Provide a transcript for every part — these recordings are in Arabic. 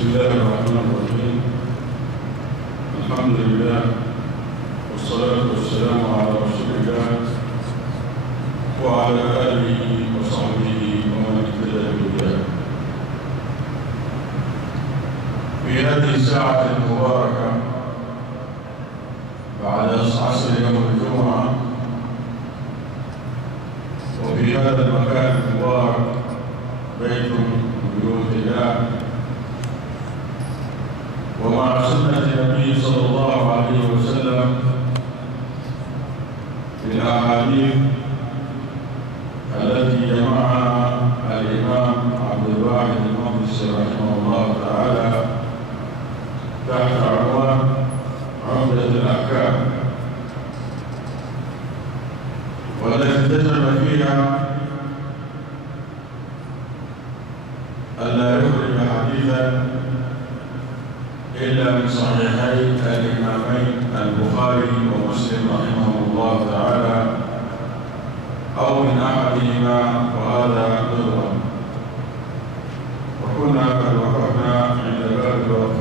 بسم الله الرحمن الرحيم. الحمد لله والصلاة والسلام على رسول الله وعلى آله وصحبه ومن اهتدى بهداه. في هذه الساعة المباركة بعد عصر يوم الجمعة وفي هذا المكان المبارك بيت من بيوت الله ومع سنة النبي صلى الله عليه وسلم في الأحاديث التي جمعها الإمام عبد الواحد المقدسي رحمه الله تعالى تحت عنوان عمدة الأحكام، والتي التزم فيها ألا يخرج حديثا إلا من صحيحي الإمامين البخاري ومسلم رحمهم الله تعالى أو من أحدهما، وهذا نظرا. وكنا قد وقفنا عند باب الوقف.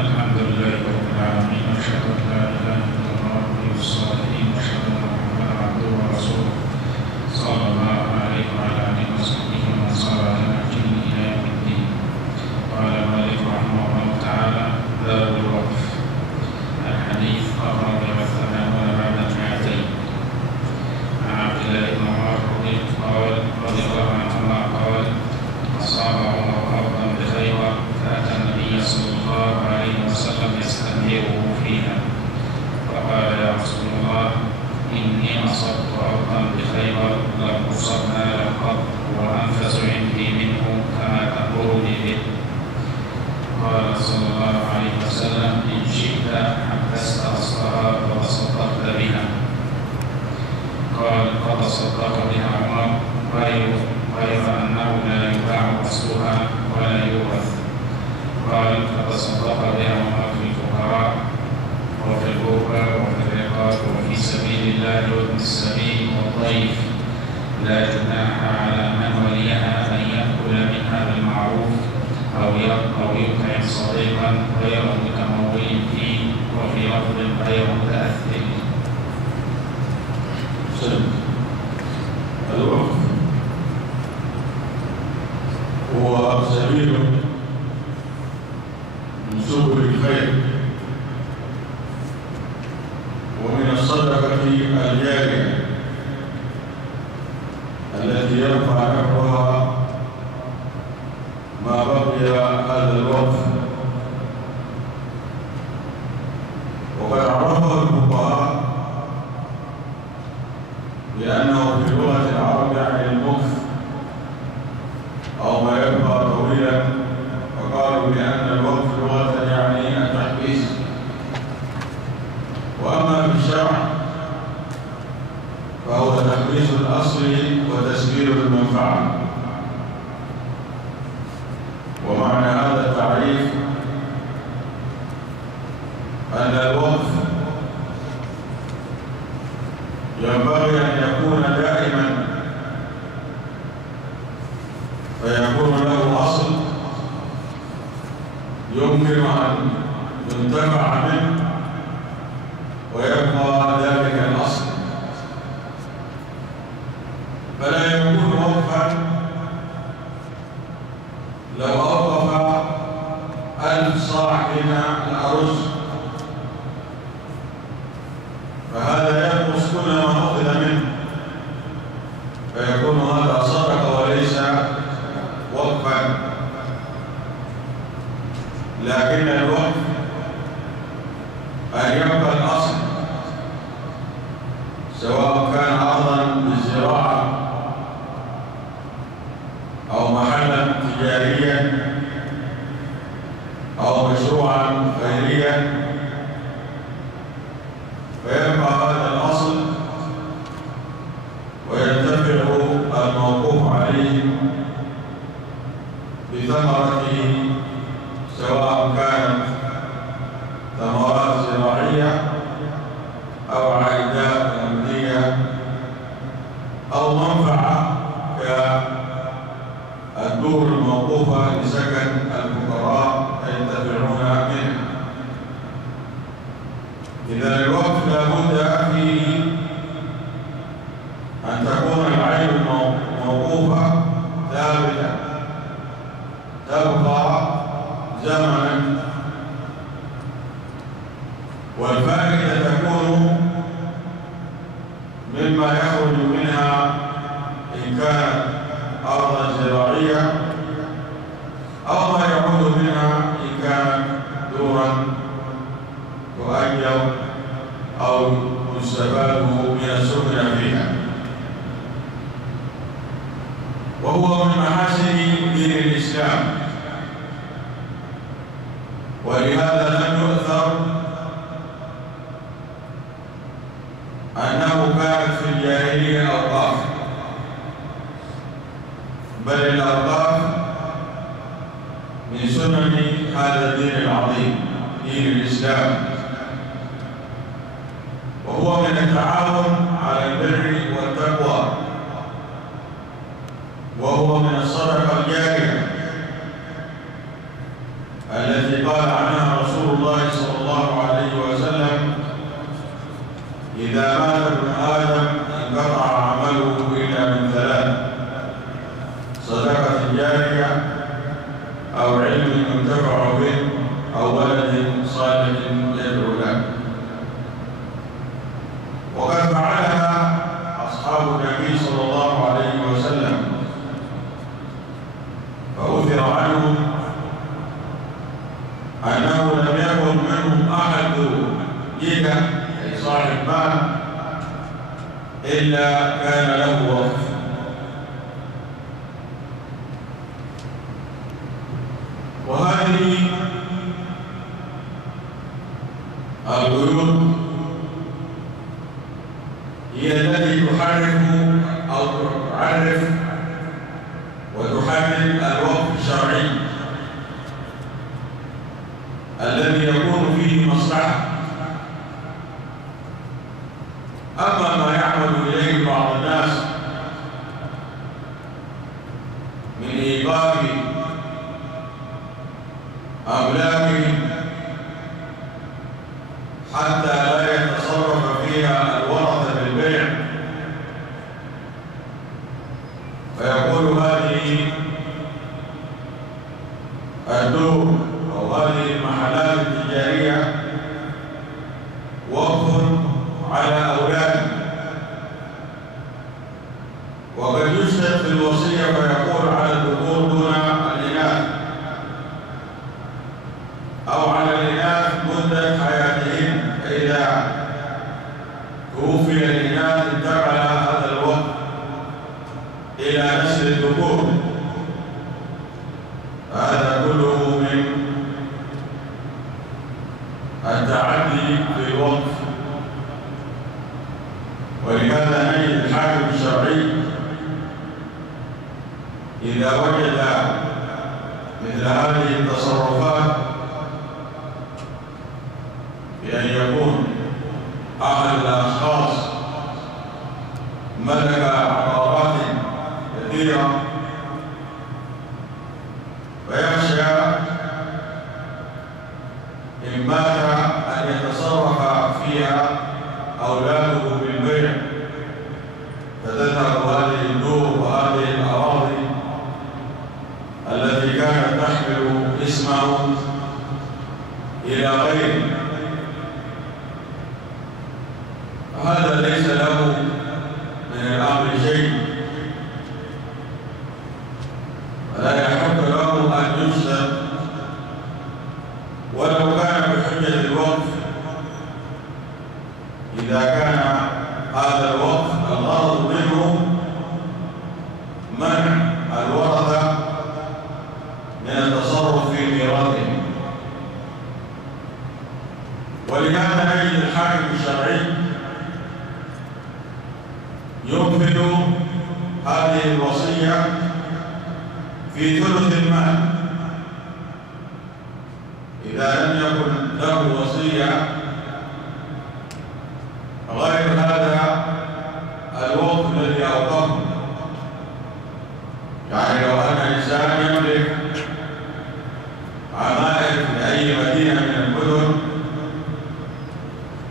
الحمد لله رب العالمين، أشهد أن لا إله إلا الله ولي الصالحين، وأشهد أن محمدا عبده ورسوله صلى الله عليه وعلى آله وصحبه ومن صار على نهجه إلى يوم الدين. قال المؤلف رحمه الله تعالى: باب الوقف. الحديث الرابع والثمانون بعد المئتين. عن عبد الله بن عمر رضي الله عنهما قال: أصاب عمر أرضا بخيبر فأتى النبي صلى الله عليه وسلم يستميره فيها، فقال: يا رسول الله، إني أصبت أرضا بخيبر لم أصب مالا قط، وأنفس عندي منه كما تأمرني به. قال صلى الله عليه وسلم: إن شئت حبست أصلها وتصدقت بها. قال: فتصدق بها عمر، غير أنه لا يباع أصلها ولا يورث. قال: فتصدق بها عمر في الفقراء وفي الغربى وفي الرقاب وفي سبيل الله وابن السبيل والضيف، لا جناح على من وليها أن يأكل منها بالمعروف أو يطعم صديقا غير متمول فيه، وفي لفظ غير متأثر. الوقف هو سبيل من سبل الخير ومن الصدقة الجارية التي يرفع نحوها ما بقي هذا الوقف. وقد عرفه الفقهاء بأنه في لغة العرب يعني المكث أو ما يبقى طويلا، وقالوا بأن الوقف لغة يعني التحبيس. وأما في الشرع فهو تحبيس الأصل وتسبيل المنفعة. ومعنى هذا التعريف أن الوقف ينبغي أن يكون دائما، فيكون له أصل يمكن أن ينتفع منه ويبقى ذلك الأصل، فلا يكون وقفا لو أوقف 1000 صاع من الأرز فهذا ينقص كل ما أخذ منه، فيكون هذا صدقة وليس وقفا. لكن الوقف أن يبقى الأصل، سواء كان أرضا بالزراعة أو محلا تجاريا أو مشروعا خيريا، فيبقى هذا الأصل وينتفع الموقوف عليه بثمرته، سواء كانت ثمرات زراعية أو عائدات أمنية وأولاده من السكن فيها، وهو من محاسن دين الإسلام، ولهذا لم يؤثر أنه كانت في الجاهلية أوقاف، بل الأوقاف من سنن هذا الدين العظيم دين الإسلام، وهو من التعاون على البر والتقوى، وهو من الصدقة الجارية التي قال عنها رسول الله صلى الله عليه وسلم: إذا مات ابن آدم انقطع عمله إلا من ثلاث: صدقة جارية، أو علم ينتفع به، أو ولد صالح يدعو له. وقد فعلها أصحاب النبي صلى الله عليه وسلم، فأثر عنهم أنه لم يكن منهم أحد جيدا أي صاحب مال إلا كان له وقف. وهذه القيود هي التي تحرك أو تعرف وتحدد الوقف الشرعي الذي يكون فيه مصلحة. أما ما يعمل إليه بعض الناس من إيقاف أملاكهم حتى لا يتصرف فيها الورثة بالبيع، فيقول هذه الدور أو هذه المحلات التجارية وقف على أولاده، وقد يشترط في الوصية فيقول على الذكور دون الإناث، أو على الإناث مدة حياتهم، فإذا توفي الإناث انتقل هذا الوقت إلى نسل الذكور. هذا كله من التعدي في الوقف، ولهذا نجد الحاكم الشرعي إذا وجد مثل هذه التصرفات بأن يكون أحد الأشخاص ملك عقارات كثيرة ويخشى إن مات أن يتصرف فيها أولاده بالبيع، فتذهب هذه الدور وهذه الأراضي التي كانت تحمل اسمه إلى غيره. هذا ليس له من الأمر شيء، ولا يحق له أن يسلب ولو كان بحجة الوقف، إذا كان هذا الوقف الغرض منه منع الورثة من التصرف في ميراثهم. ولهذا نجد الحاكم الشرعي ينفذ هذه الوصية في ثلث المال. إذا لم يكن له وصية غير هذا الوقف الذي أوقفه، يعني لو أن إنسان يملك عمائر في أي مدينة من المدن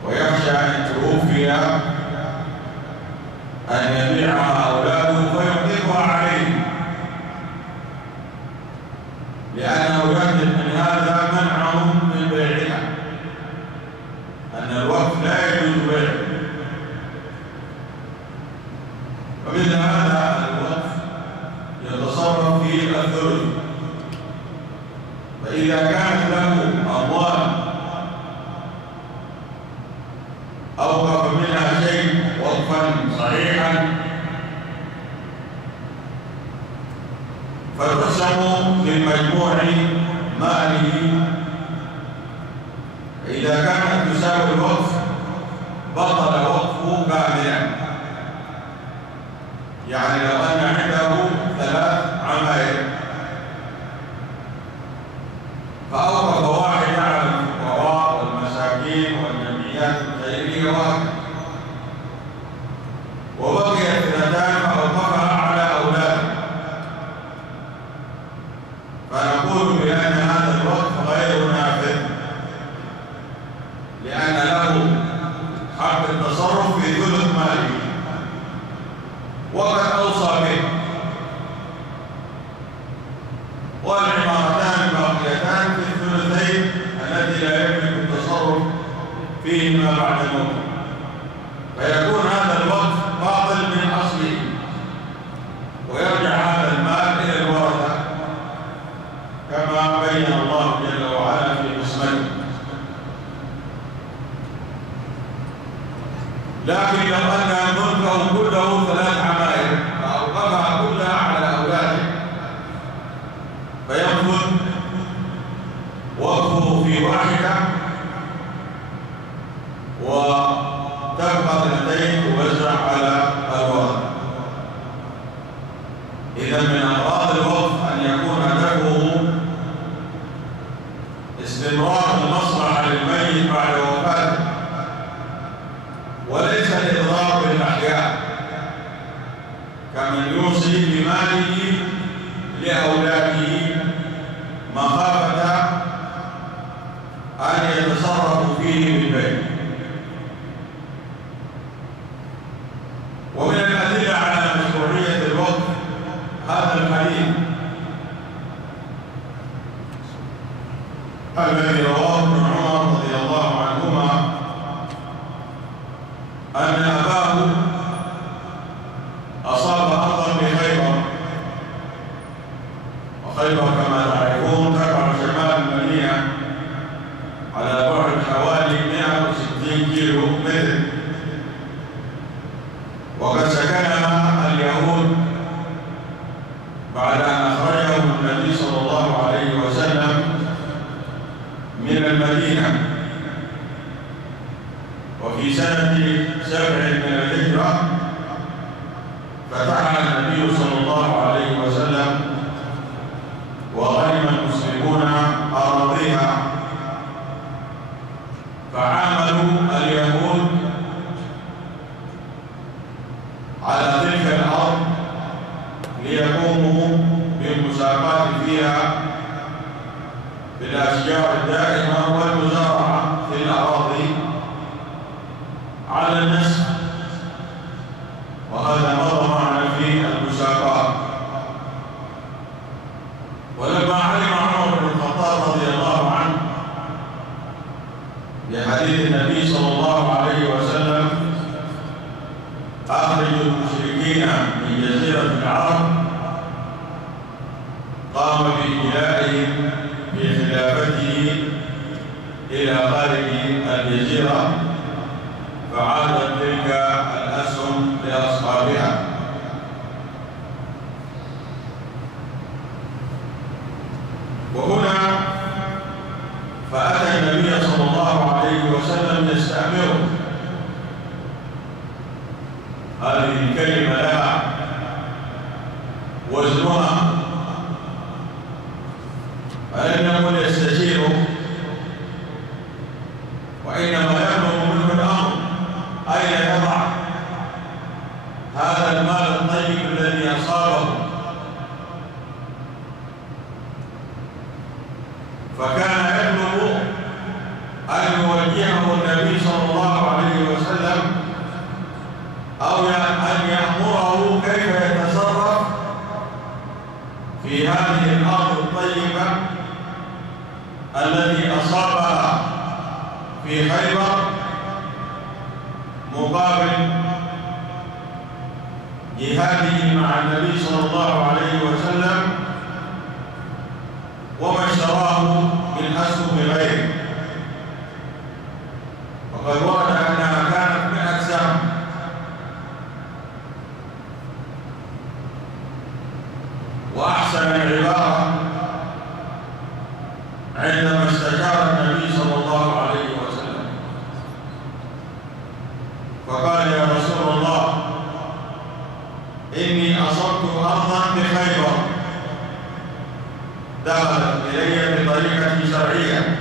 ويخشى أن توفي أن يبيعها أولاده فيوقفها عليه، لأنه يجب من هذا منعهم من بيعها، أن الوقف لا يجوز بيعه. ومثل هذا الوقف يتصرف فيه الثلث، فإذا كانت له أموال أوقف منها شيء ويقسم من مجموع ماله. إذا كانت تساوي الوقف بطل وقفه كاملا. يعني لو أن عنده 3 عماير فأوقف واحد على الفقراء والمساكين والجمعيات الخيرية وبقي 2 فأوقفها على أولاده، فنقول بأن هذا الوقف غير نافذ، لأن له حق التصرف في ثلث ماله وقد أوصى به، والعمارتان باقيتان في الثلثين التي لا يملك التصرف فيهما بعد موته، فيكون هذا الوقف باطل من أصله، ويرجع هذا المال إلى الورثة كما بين الله جل وعلا في قسمته. لكن لو أن ملكه كله 3 عماير فأوقفها كلها على أولاده فينفذ وقفه في واحدة وتبقى 2 توزع على الورثة. إذا من أغراض الوقف أن يكون هدفه استمرار المصلحة للميت بعد وفاته، وليس الإضرار بالأحياء كمن يوصي بماله لأولاده مخافة أن يتصرفوا فيه بالبيت. ومن الأدلة على مشروعية الوقف هذا الحديث الذي رواه ابن عمر رضي الله عنهما أن أباه أصاب أرضا بخيبر، وخيبر كما تعرفون تقع شمال المدينة على بعد حوالي 160 كيلو متر، وقد سكنها اليهود بعد أن أخرجهم النبي صلى الله عليه وسلم من المدينة. وفي سنة 7 من الهجرة فتح النبي صلى الله عليه وسلم وغنم المسلمون أراضيها، فعاملوا اليهود على تلك الأرض ليقوموا بالمساقات فيها بالأشجار الدائمة والمزارعة في الأراضي على النسل، وهذا مر معنا في المساقات. ولما علم عمر بن الخطاب رضي الله عنه بحديث النبي صلى الله عليه وسلم أخرجوا المشركين من جزيرة العرب، قام بإجلائهم في خلافته إلى خارج الجزيرة، فعادت تلك الأسهم لأصحابها. وهنا فأتى النبي صلى الله عليه وسلم يستأمره. هذه الكلمة لها وزنها، فلم يكن يستشيره، وإنما يبلغ منه الأمر أين يضع هذا المال الطيب الذي أصابه. فكان يطلب أن يوجهه النبي صلى الله عليه وسلم أو أن يأمره كيف يتصرف في هذه الأرض الطيبة التي أصابها في خيبر مقابل جهاده مع النبي صلى الله عليه وسلم وما اشتراه من أسهم غيره. وقد ورد أنها كانت 100 سهم، وأحسن العبارة أصبت أرضا بخيبر دخلت إلي بطريقة شرعية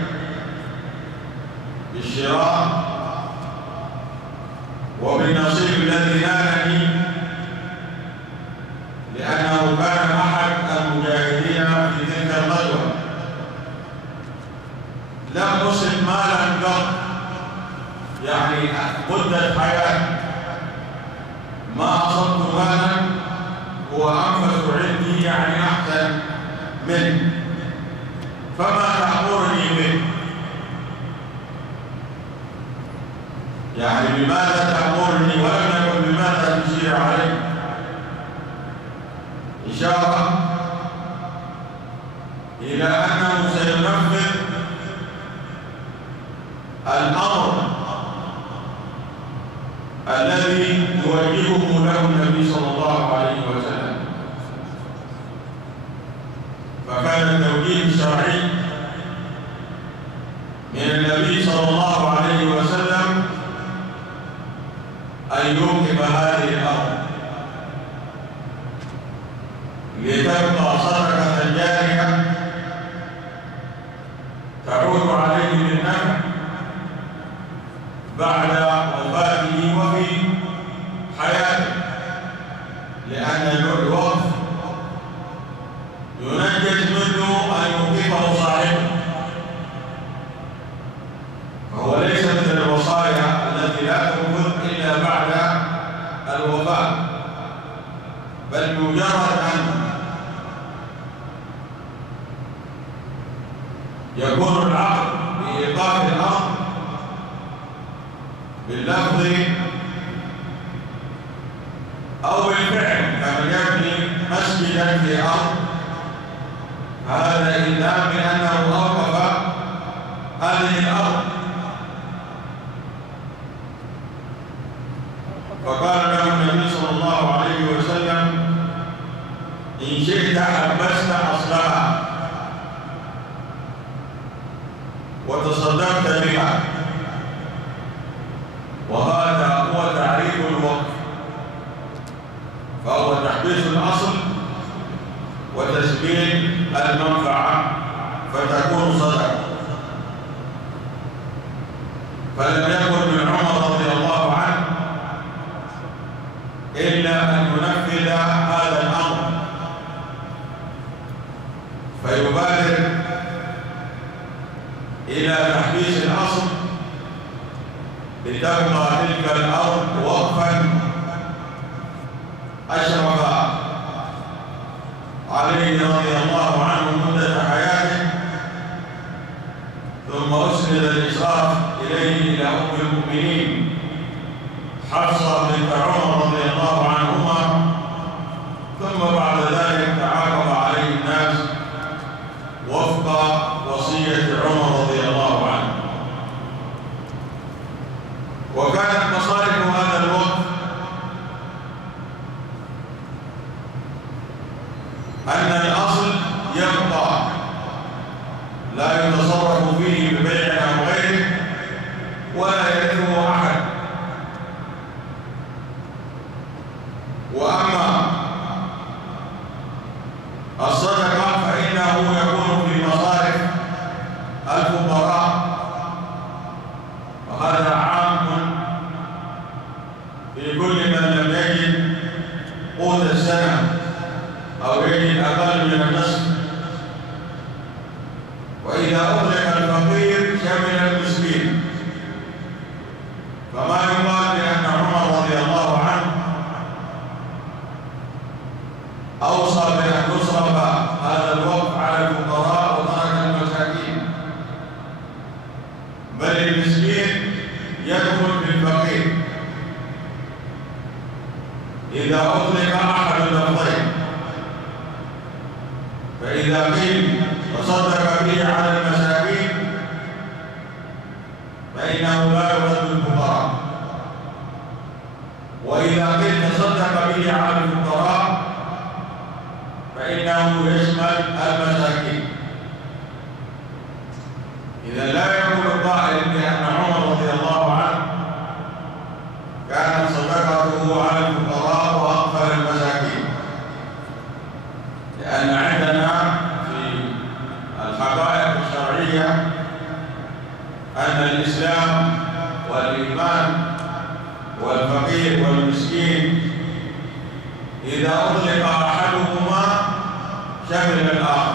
بالشراء وبالنصيب الذي نالني، لأنه كان أحد المجاهدين في تلك الغزوة. لم أصب مالا قط، يعني مدة حياتي ما أصبت مالا هو أنفس عندي، يعني أحسن منه، فما تأمرني به؟ يعني بماذا تأمرني؟ ولم يكن بماذا تشير علي. إشارة إلى أنه سينفذ الأمر الذي يوجهه له النبي صلى الله عليه وسلم. فكان التوجيه الشرعي من النبي صلى الله عليه وسلم أن يوقف هذه الأرض لتبقى صدقة جارية تعود عليه بالنفع بعد وفاته وفي حياته، لأن الوقف ينجز منه أن يوقفه صاحبه، فهو ليس مثل الوصايا التي لا تنفذ إلا بعد الوفاة، بل بمجرد أن يكون العقد بإيقاف الأرض باللفظ أو بالفعل، كما يبني مسجدا في أرض، هذا إعلام بأنه أوقف هذه الأرض. فقال له النبي صلى الله عليه وسلم: إن شئت حبست أصلها وتصدقت بها. وهذا هو تعريف الوقف، فهو تحبيس الأصل وتسبيل المنفعة فتكون صدقة. فلم يكن من عمر رضي الله عنه إلا أن ينفذ هذا الأمر، فيبادر إلى تحبيس الأصل لتبقى تلك الأرض وقفا أشرف عليه رضي الله عنه مدة حياته، ثم أسند الإشراف إليه إلى أم المؤمنين حفصة بنت عمر رضي الله عنهما، ثم بعد ذلك تعاقب عليه الناس وفق وصية عمر رضي الله عنه. وكانت مصالح هذا الوقف أن الأصل يبقى لا يتصرف فيه ببيع أو غيره ولا يرثه أحد. وأما الصدقة فإنه يكون في مصارف الفقراء، وهذا عام في كل من لم يجد قوت السنة أو يجد أقل من النصف. وإذا أطلق الفقير شمل المسكين، فما يقال بأن عمر رضي الله عنه أوصى بأن يصرف هذا الوقف على الفقراء وترك المساكين، بل المسكين يدخل في الفقير إذا أطلق أحد اللفظين. فإذا قيل تصدق به على المساكين فإنه لا يرد الفقراء، وإذا قيل تصدق به على الفقراء فإنه يشمل المساكين. إذا لا يقول قائل بأن عمر رضي الله عنه كانت صدقته على الفقراء وأقبل المساكين، الفقير والمسكين إذا أطلق أحدهما شمل الآخر.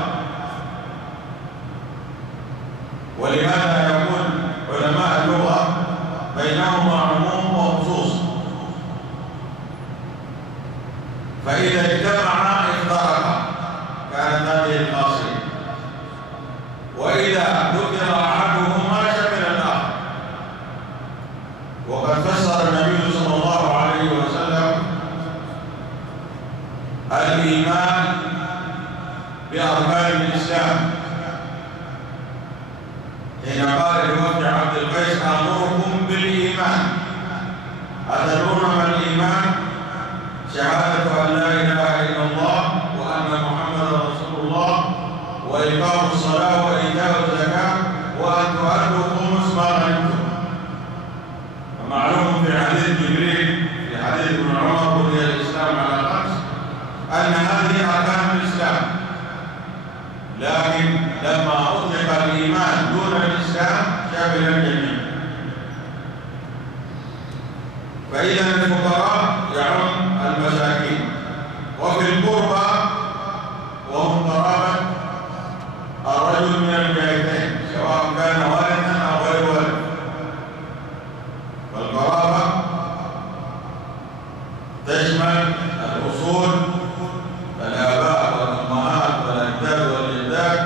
ولهذا يقول علماء اللغة بينهما عموم وخصوص، فإذا اجتمعا افترقا كانت هذه الخاصية، وإذا ذكر أحدهما شمل الآخر. وقد فسر النبي صلى الله عليه وسلم الإيمان بأركان الإسلام حين قال لوفد عبد القيس: أمركم بالإيمان، أتدرون ما الإيمان؟ شهادة أن لا إله إلا الله وأن محمدا رسول الله وإقام الصلاة وإيتاء الزكاة وأن تؤدوا الخمس ما غنمتم. ومعلوم في حديث جبريل في حديث ابن عمر بني الإسلام على خمس أن هذه أركان الإسلام، لكن لما أطلق الإيمان دون الإسلام شمل الجميع. فإذا الفقراء يعم المساكين، وفي القربى وهم قرابة الرجل من الجهتين سواء كان والدا أو غير والد. والقرابة تشمل الأصول، الآباء والأمهات والأجداد والجدات،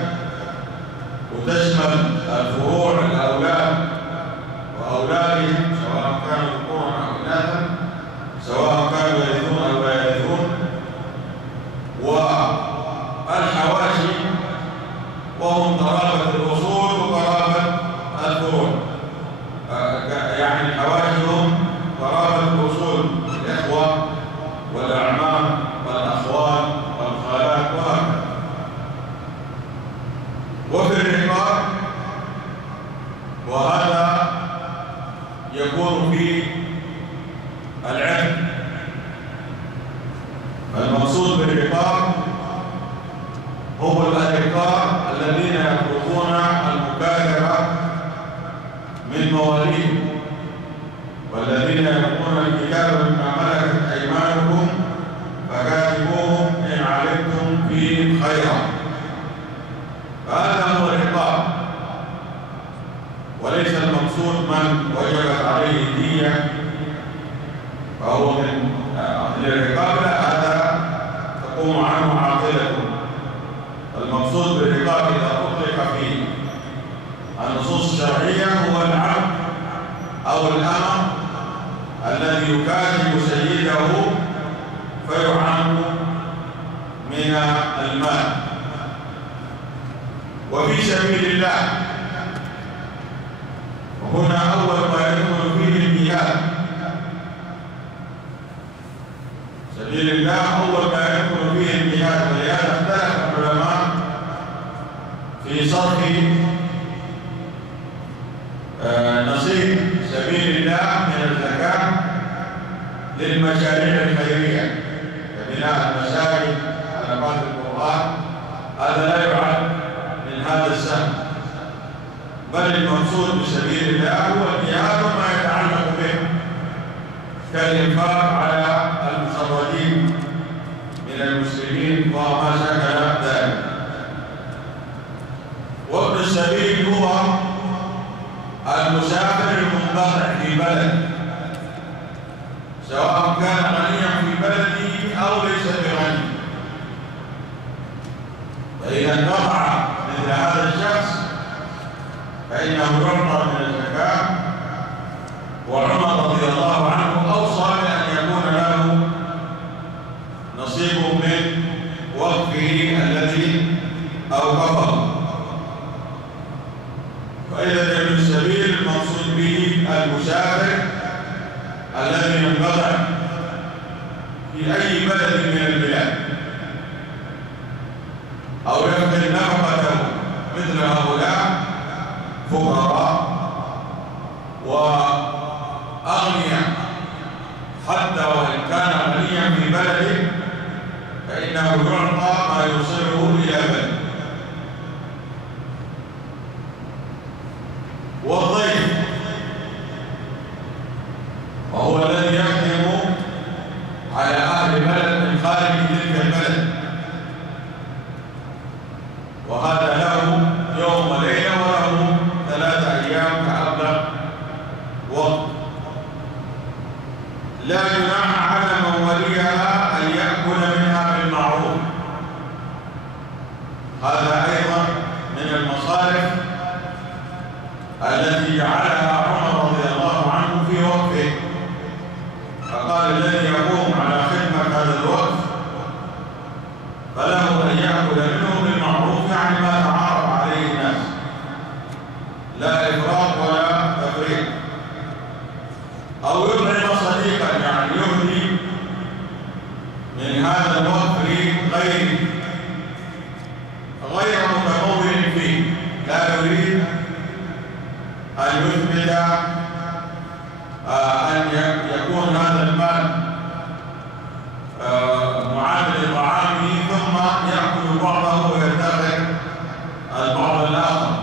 وتشمل الفروع، الأولاد وأولادهم سواء كانوا ذكورا أو إناثا، سواء كانوا يرثون أو لا يرثون، والحواشي وهم قرابة الأصول وقرابة الفروع. يعني الحواشي هم قرابة الأصول، الإخوة والأعمام والأخوال والخالات وهكذا. وفي الرقاب، وهذا يكون في العتق. المقصود بالرقاب هم الأرقاء الذين يطلبون المكاتبة من مواليهم، والذين يطلبون الكتابة مما ملكت أيمانكم فكاتبوهم إن علمتم فيهم خيرا. فهذا هو الرقاب، وليس المقصود من وجبت عليه دية فهو من أهل الرقاب، لا، هذا تقوم عنه عاقلته. المقصود بالرقاب إذا أطلق في النصوص الشرعية هو العبد أو الأمر الذي يكاتب سيده فيعان من المال. وفي سبيل الله، وهنا أول ما يدخل فيه الجهاد. سبيل الله أول ما يدخل فيه الجهاد، ولهذا اختلف العلماء في صرف نصيب سبيل الله من الزكاة للمشاريع الخيرية كبناء المساجد على بعض القرآن. هذا لا يعد من هذا السهم، بل المقصود بسبيل الله هو الجهاد وما يتعلق به كالإنفاق على المشردين من المسلمين وما شكل ذلك. وابن السبيل هو المسافر المنقطع في بلد، سواء كان غنيا في بلده أو ليس بغني. فإذا انقطع مثل هذا الشخص فإنه يعطى من الزكاة. وعمر رضي الله عنه أوصى بأن يكون له نصيب من وقفه الذي أوقفه. فإذا ابن السبيل المقصود به المسافر الذي ينقطع في أي بلد من البلاد أو يفقد نفقته، مثل هؤلاء فقراء وأغنياء، حتى وإن كان غنيا في بلده فإنه يعطى ما يوصله إلى بلده. والضيف وهو الذي يخدم وليها أن يأكل منها بالمعروف. هذا أيضا من المصالح التي جعلها عمر رضي الله عنه في وقفه، فقال الذي يقوم على خدمة هذا الوقف فله أن يأكل منه بالمعروف، يعني ما تعارف عليه الناس، لا إفراط ولا تفريط. أو يطعم صديقا، يعني يهدي من هذا الوقف لغيره غير متمول فيه، لا يريد أن يثبت أن يكون هذا المال معادل طعامه ثم يأكل بعضه ويدخر البعض الآخر،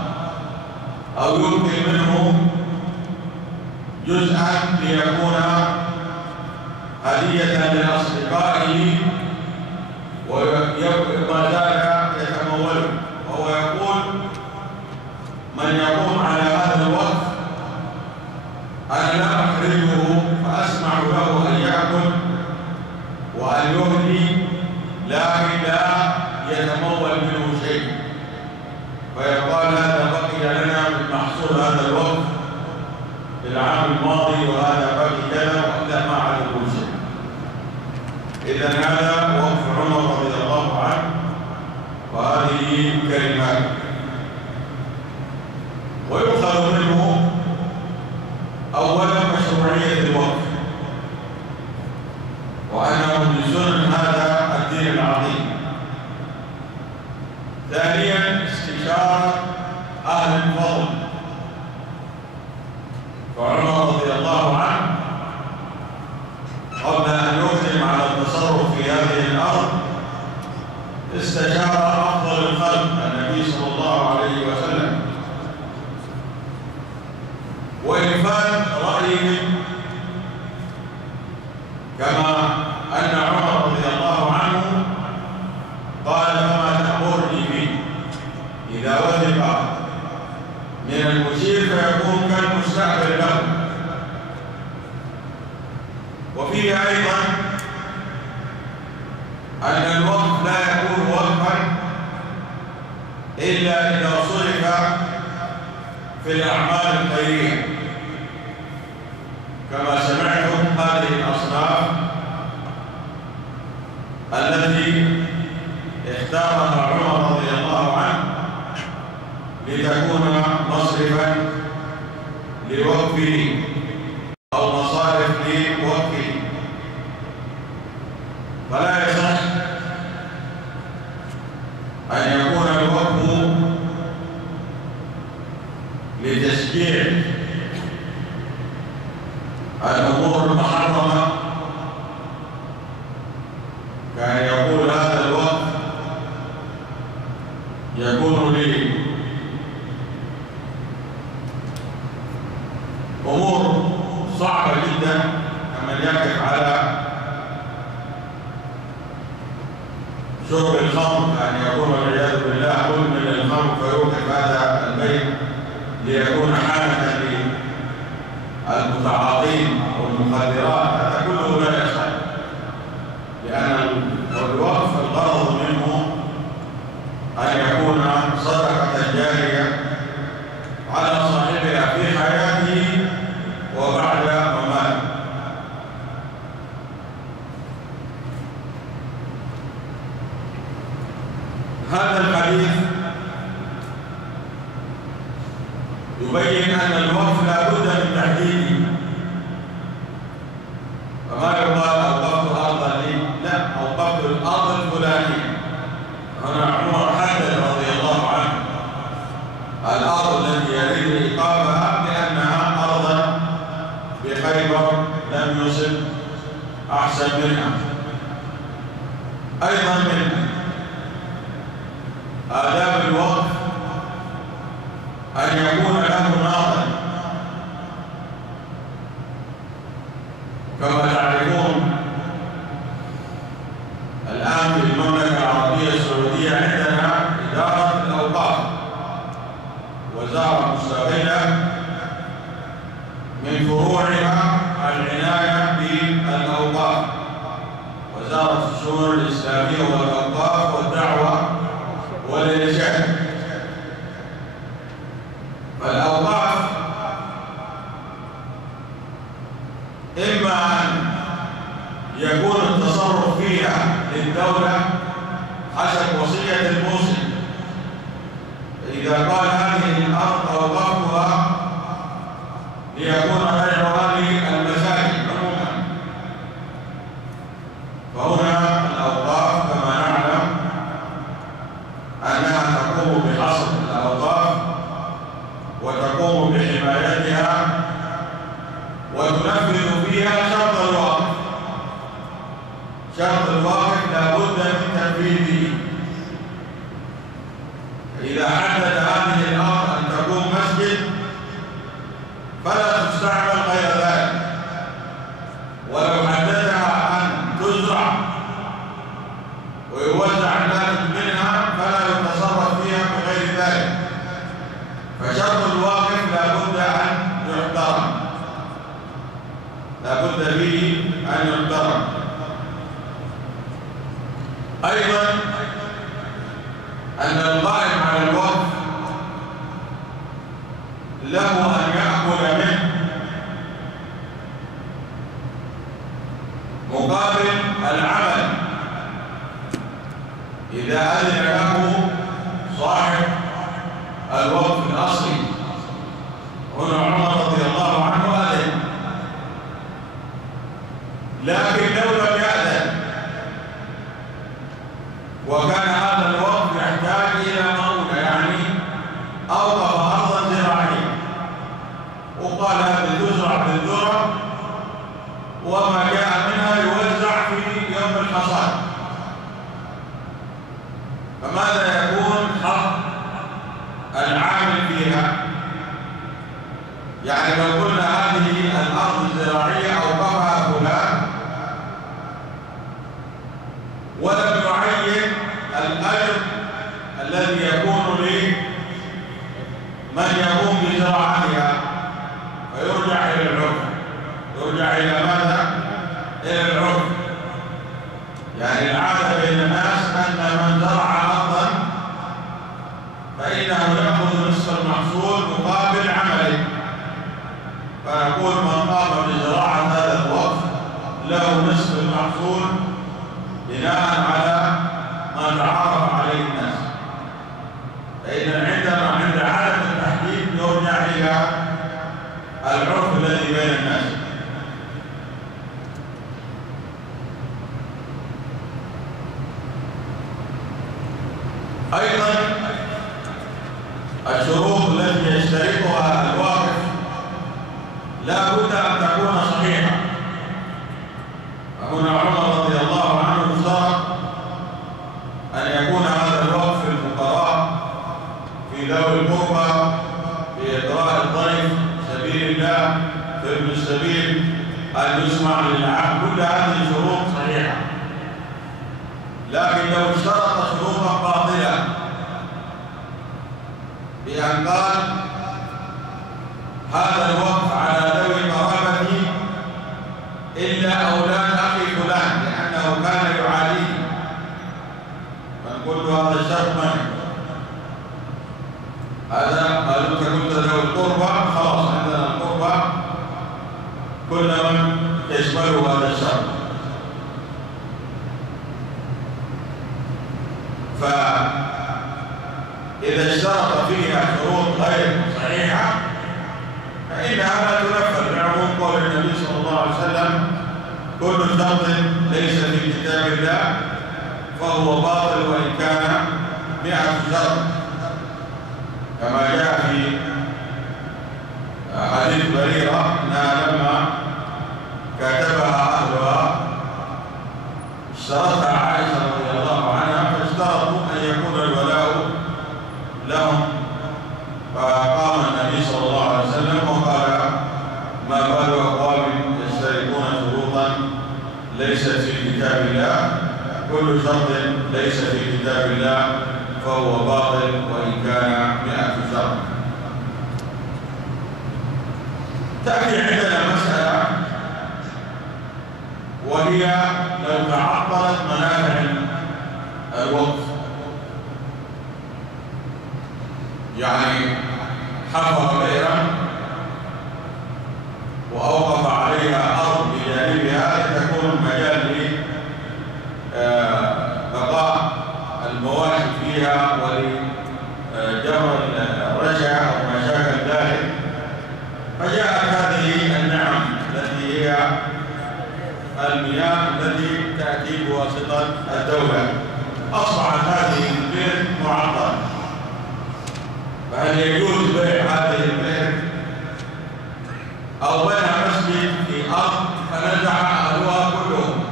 أو يؤكل منه جزءا ليكون هدية لأصدقائه وما زال يتموله. وهو يقول: من يقوم على هذا الوقف أنا لا أحرجه فأسمح له أن يأكل وأن يهدي، لكن لا يتمول منه شيء، فيقال هذا بقي لنا من محصول هذا الوقف العام الماضي وهذا بقي كذا وإلا ما عاد شيء. إذن هذا وقف عمر رضي الله عنه، وهذه كلمات. ويؤخذ منه أولا مشروعية الوقف، وأنه من سنن هذا الدين العظيم. ثانيا استشارة أهل الفضل، فعمر رضي الله عنه قبل أن يقدم على التصرف في هذه الأرض استشار أفضل الخلق النبي صلى الله عليه وسلم، وإنفاذ رأيهم، كما أن عمر رضي الله عنه قال: فما تأمرني به؟ إذا وثق من المشير فيكون كالمستأمر له. وفيه أيضا أن الوقف لا يكون وقفا إلا إذا صرف في الأعمال الخيرية، كما سمعتم هذه الأصناف التي اختارها عمر رضي الله عنه لتكون مصرفا لوقفه أو مصارف لوقفه. فلا يصح أن يكون الوقف لتشجيع الأمور المحرمة، كان يقول هذا الوقف يكون لي أمور صعبة جدا، كمن يقف على شرب الخمر، أن يكون والعياذ بالله مدمن للخمر فيوقف هذا البيت ليكون حالة للمتعاطين والمخدرات. هذا كله لا يصح، لأن الوقف الغرض منه أن يكون صدقة جارية على صاحبها في حياته وبعد مماته. هذا الحديث يبين أن الوقف لا بد من تحديده، فما يقال أوقفت أرضا لي، لا، أوقفت الأرض الفلانية. هنا عمر حدد رضي الله عنه الأرض التي يريد إيقافها لأنها أرضا بخيبر لم يصب أحسن منها. أيضا من آداب الوقف أن يكون له ناظر، كما تعرفون الآن في المملكة العربية السعودية عندنا إدارة الأوقاف، وزارة مستقلة من فروعها العناية بالأوقاف، وزارة الشؤون الإسلامية والأوقاف والدعوة والإرشاد. فالأوقاف إما أن يكون التصرف فيها للدولة حسب وصية الموصي، إذا قال هذه الأرض أوقفتها ليكون غيرها للمساجد عموما، فهنا الأوقاف كما نعلم أنها تقوم بحصر الأوقاف وتقوم بحمايتها وتنفذ فيها شرط الوقف. شرط الوقف لا بد من تنفيذه. إذا حدد هذه الأرض أن تكون مسجد فلا تستعمل غير ذلك، ولو حددها أن تزرع ويوزع الناس منها فلا يتصرف فيها بغير ذلك. فشرط الواقف لا بد أن يحترم، لا بد به أن يحترم. أيضا أن القائم على الوقف له أن يأكل منه مقابل العمل إذا أذن له صاحب الوقف الأصلي. هنا عمر رضي الله عنه أذن، لكن لو لم يأذن وكان هذا الوقف يحتاج إلى مؤونة، يعني أوقف أرضا زراعية وقال هذه تزرع بالذرة وما جاء منها يوزع في يوم الحصاد، فماذا يكون حق العامل فيها؟ يعني لو قلنا هذه الأرض الزراعية أوقفها فلان ولم يعين الأجر الذي يكون لمن يقوم بزراعتها، فيرجع إلى العرف. يرجع إلى ماذا؟ إلى العرف. يعني العادة بين الناس أن من زرع أرضا فإنه يأخذ نصف المحصول مقابل عمله، فنقول من قام بزراعة هذا الوقف له نصف المحصول بناء على ما تعارف عليه الناس. فإذا عندما عند عادة التحديد يرجع إلى العرف الذي بين الناس. أيضا الشروط التي يشترطها الواقف لا بد أن تكون صحيحة. هنا عمر رضي الله عنه اشترط أن يكون هذا الوقف في الفقراء، في ذوي القربى، في إقراء الضيف، سبيل الله، في ابن السبيل، أن يسمع للعام. كل هذه شروط صحيحة، لكن لو اشترط شروطا باطلة بأن قال هذا الوقف على ذوي قرابتي إلا أولاد أخي فلان لأنه كان يعاديه، فنقول له هذا الشرط منع. هذا قالوا أنت قلت ذوي القربى، خلاص عندنا القربى كل من يشمله هذا الشرط. فإذا اشترط فيها شروط غير صحيحة فإنها لا تنفذ، بعموم قول النبي صلى الله عليه وسلم كل شرط ليس في كتاب الله فهو باطل وإن كان 100 شرط، كما جاء في حديث بريرة أنها لما كاتبها أهلها اشترطها عائشة رضي الله عنها، فاشترطوا أن يكون الولاء لهم، فقام النبي صلى الله عليه وسلم وقال ما بال أقوام يشترطون شروطا ليست في كتاب الله، كل شرط ليس في كتاب الله فهو باطل وإن كان 100 شرط. تأتي عندنا مسألة وهي لو تعطلت منافع الوقف، يعني حفر بئرا وأوقف عليها أرض بجانبها لتكون مجال لبقاء المواشي فيها ولجمع الرشا أو ما شابه ذلك، فجاءت هذه النعم التي هي المياه التي تأتي بواسطة الدولة، أصبحت هذه البئر معطلة، فهل يجوز بيع هذه البئر أو بنى مسجد في أرض فنزع أهلها كلهم؟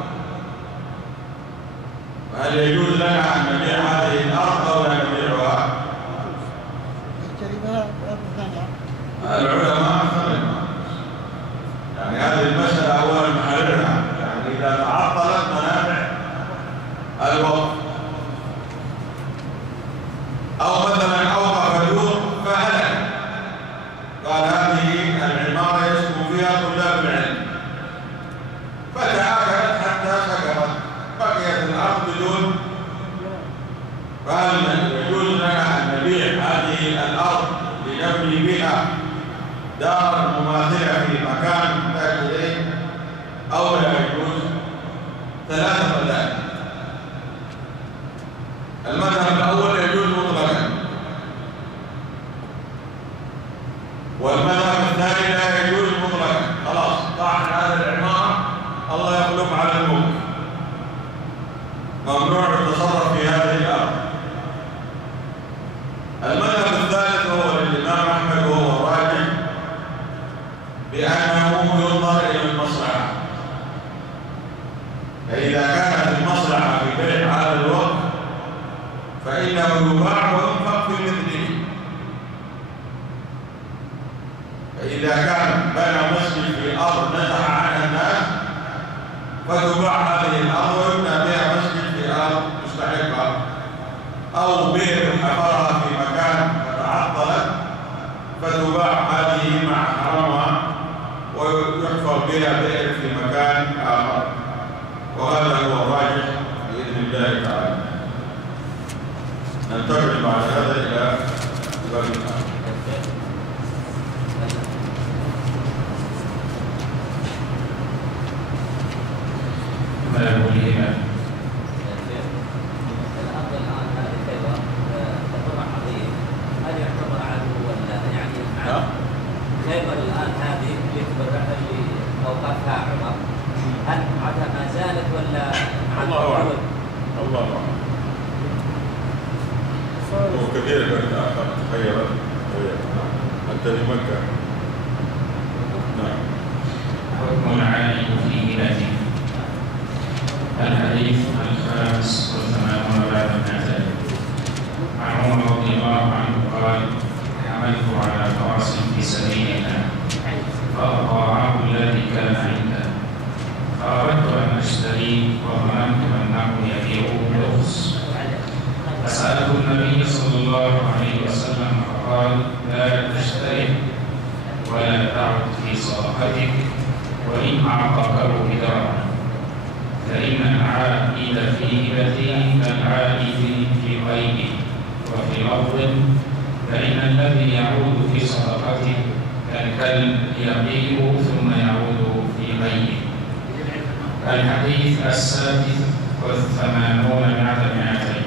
فهل يجوز لنا أن نبيع هذه الأرض أو لا نبيعها؟ العلماء اختلفوا، يعني هذه المسألة أولا محررها، يعني إذا تعطلت منافع الوقف أو مثلا أوقف دور فهلك، قال هذه العمارة يسكن فيها طلاب العلم فتآكلت حتى سقطت، بقيت الأرض بدون، فهل يجوز لنا أن نبيع هذه الأرض لنبني بها دار مماثلة في مكان نحتاج إليه أو لا يجوز؟ ثلاثة مذاهب. المذهب الأول يجوز مطلقا، والمذهب الثاني لا يجوز مطلقا، خلاص طاعن هذه العمارة الله يخلق على الملك، ممنوع التصرف في هذه الأرض. المذهب الثالث هو للإمام أحمد وهو الراجح بأنه ينظر إلى المصلحة، فإذا كانت المصلحة في بيع هذا الوقت فإنه يباع وينفق في مثله، فإذا كان بنى مسجد في أرض نزح عنها الناس فتباع هذه الأرض ويبنى بها مسجد في أرض مستحقة، أو بئر حفرها في مكان فتعطلت فتباع هذه مع حرامها ويحفر بها بئر في مكان آخر، وهذا هو الراجح بإذن الله تعالى. ننتقل بعد هذا إلى باب الآخر. خيبر الآن هذه اللي أوقاتها عمر، هل عادها ما زالت ولا؟ الله أعلم، الله أعلم. وكثير من آخر تخيرت حتى لمكة. نعم. حكم العالم في هبته. الحديث الخامس والثمانون بعد المئتين. عن عمر رضي الله عنه قال: حملت على فرس في سبيل الله فأطاعه الذي كان عنده، فأردت أن أشتريه وظننت أنه يبيعه برخص، فسألت النبي صلى الله عليه وسلم فقال: لا تشتريه ولا تعد في صدقتك، وإن أعطاكه بدرهم، فإن العائد في هبته كالعائد في غيبه، وفي لفظ: فإن الذي يعود في صدقته كالكلب يقيه ثم يعود في غيبه. الحديث السادس والثمانون بعد المئتين.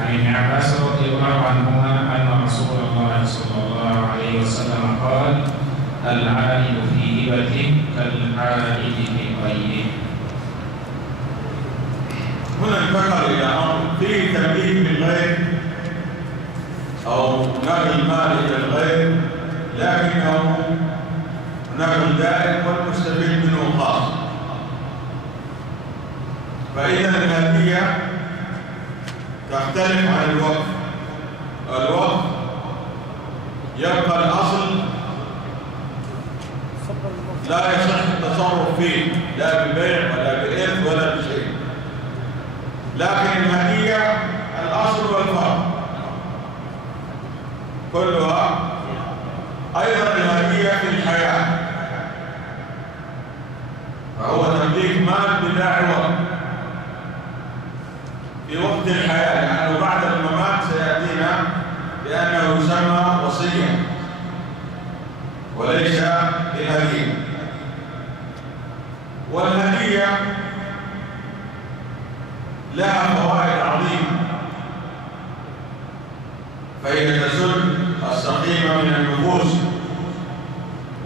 عن ابن عباس رضي الله عنهما أن رسول الله صلى الله عليه وسلم قال: العائد في هبته كالعائد في غيبه. هنا انتقل إلى أمر فيه تمليك بالغير أو نقل المال إلى الغير، لكنه نقل دائم والمستفيد منه خاص. فإذا الهدية تختلف عن الوقف. الوقف يبقى الأصل لا يصح التصرف فيه لا ببيع ولا بإرث ولا بشيء، لكن الهدية الأصل والفرق كلها. أيضا الهدية في الحياة، فهو تمليك مدة الحياة، لأنه بعد الممات سيأتينا بأنه يسمى وصيا وليس بهدية. والهدية لها فوائد عظيمة، فهي تسد السقيم من النفوس،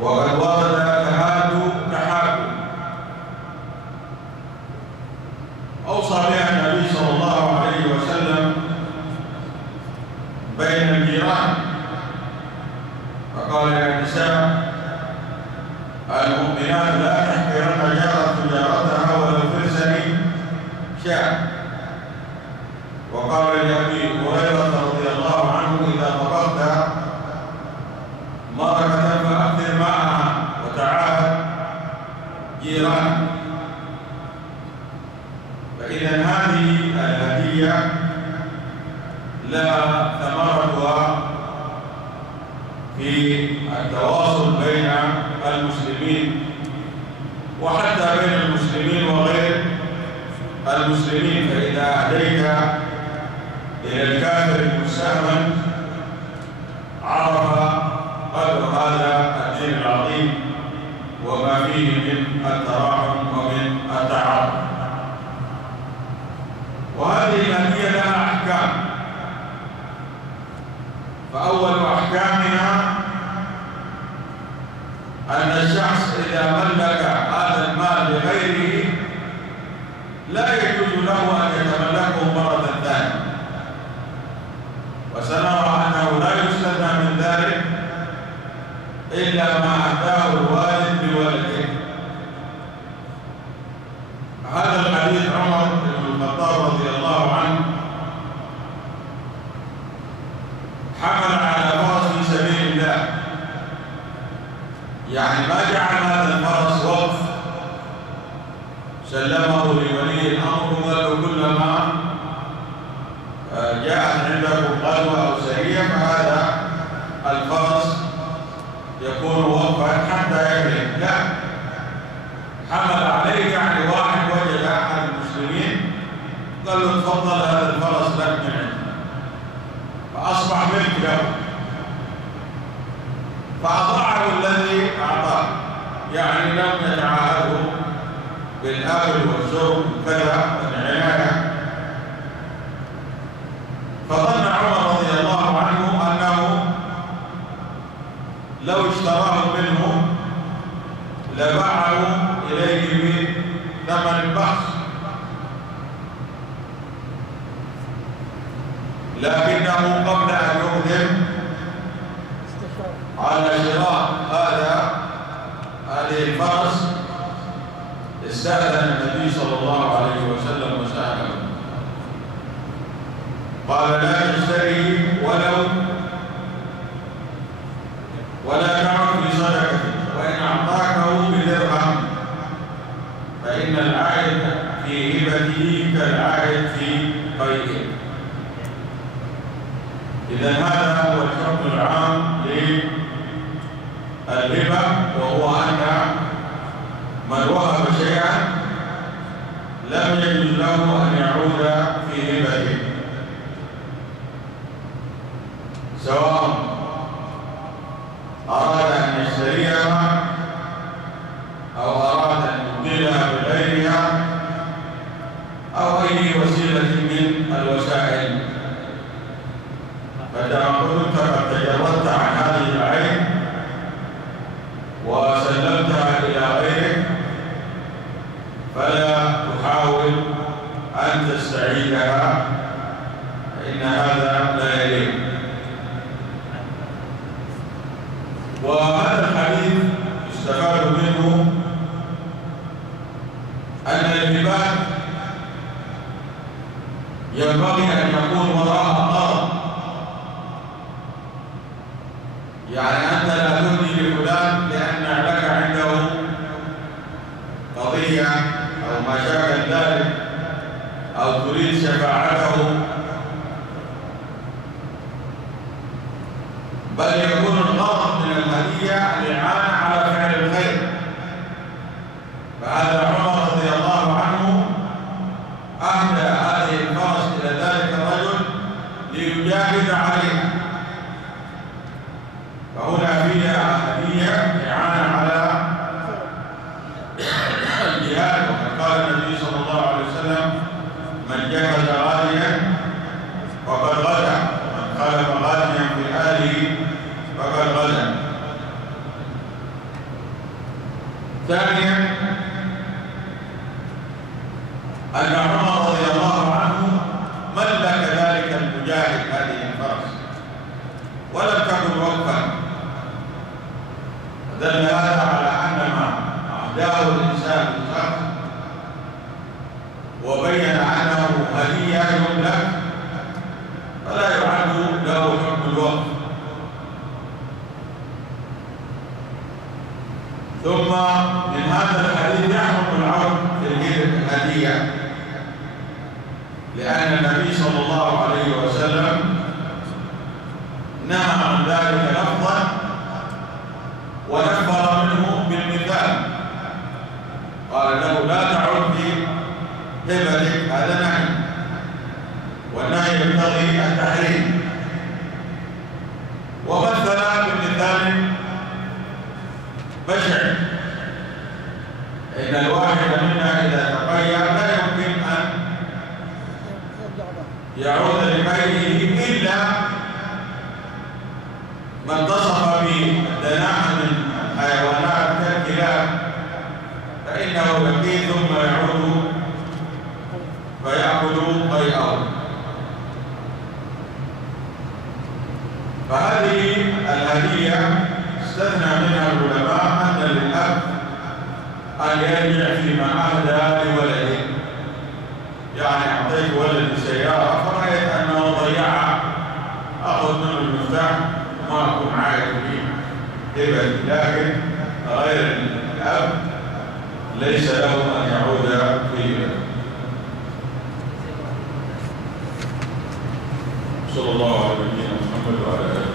وقد ورد تحاكم أوصى بها النبي صلى الله عليه وسلم بين الجيران، فقال يا نساء المؤمنات لا تحقرن جارة جارتها ولو فرسني شاء. وقال لأبي هريرة رضي الله عنه إذا طبخت مرقة فأكثر معها وتعاهد جيران. فإذا هذه الهدية لها ثمرتها في التواصل بين المسلمين، وحتى بين المسلمين وغير المسلمين. فإذا أهديت إلى الكافر المستأمن عرف قدر هذا الدين العظيم وما فيه من التراحم ومن التعاطف. وهذه الهدية لها أحكام، فأول أحكامها أن الشخص إذا ملك هذا المال لغيره لا يجوز له أن يتملكه مرة ثانية، وسنرى أنه لا يستثنى من ذلك إلا ما أهداه الوالد بولده. هذا الحديث عمر بن الخطاب رضي الله عنه حمل على فرس في سبيل الله، يعني ما جعل هذا الفرس وقف، سلمه لولي الأمر وقال له كلما جاءت عندكم غزوة أو سرية فهذا الفرس يكون وقفا حتى يهلك. لا، حمل عليه، يعني واحد وجد أحد المسلمين قال له تفضل هذا الفرس لك من عندنا، فأصبح ملك له، فأضاعه الذي أعطاه، يعني لم يتعاهده بالأكل والشرب وكذا والعناية. فظن عمر رضي الله عنه أنه لو اشتراه منه لباعه إليه بثمن البخس، لكنه قبل أن يقدم على شراء هذه الفرس استأذن النبي صلى الله عليه وسلم وسأله، قال لا تشتري ولا تعد في صدقته، وإن أعطاكه بدرهم فإن العائد في هبته كالعائد في قيده. إذا هذا هو الحكم العام للهبة، وهو أن من وهب شيئا لم يجوز له أن يعود في هبته، سواء أراد أن يشتريها أو أراد أن يبدلها بغيرها أو أي وسيلة من الوسائل. فإذا كنت قد تجردت عن هذه العين وسلمتها إلى غيرك فلا تحاول أن تستعيدها، فإن هذا لا يليق. وهذا الحديث يستفاد منه أن الهبات ينبغي أن يكون وراءها غرض، يعني أنت لا تهدي لفلان لأن لك عنده قضية أو ما شابه ذلك أو تريد شفاعته، بل يكون الغرض من الهدية الإعانة على فعل الخير. فهذا عمر رضي الله عنه أهدى هذه الفرس إلى ذلك من جهز غازيا فقد غزا، ومن خلف غازيا في اهله فقد غزا. ثانيا أن عمر رضي الله عنه ملك ذلك المجاهد هذه الفرس ولم تكن وقفا، دل هذا على أن ما أهداه الإنسان للشخص وبين أنه هدية يملك فلا يعد له حكم الوقف. ثم من هذا الحديث يحرم العرض في الهدية، لأن النبي صلى الله عليه وسلم نهى عن ذلك لفظا ونفر منه بالمثال، قال له لا تعد في هبتك، هذا نهي، والنهي يقتضي التحريم. ومثل بمثال بشع، إن الواحد منا إذا تقيأ لا يمكن أن يعود لقيئه إلا ما اتصف بدناءة من الحيوانات كالكلاب، فإنه يقي ثم يعود فيأكل قيئه. فهذه الهدية استثنى منها العلماء أن للأب أن يرجع فيما أهدى لولده، يعني أعطيت ولدي سيارة فرأيت أنه ضيعها أخذ منه المفتاح وما أكون عائد به هبتي، لكن غير الأب ليس له أن يعود فيه. صلى الله على نبينا محمد وعلى آله.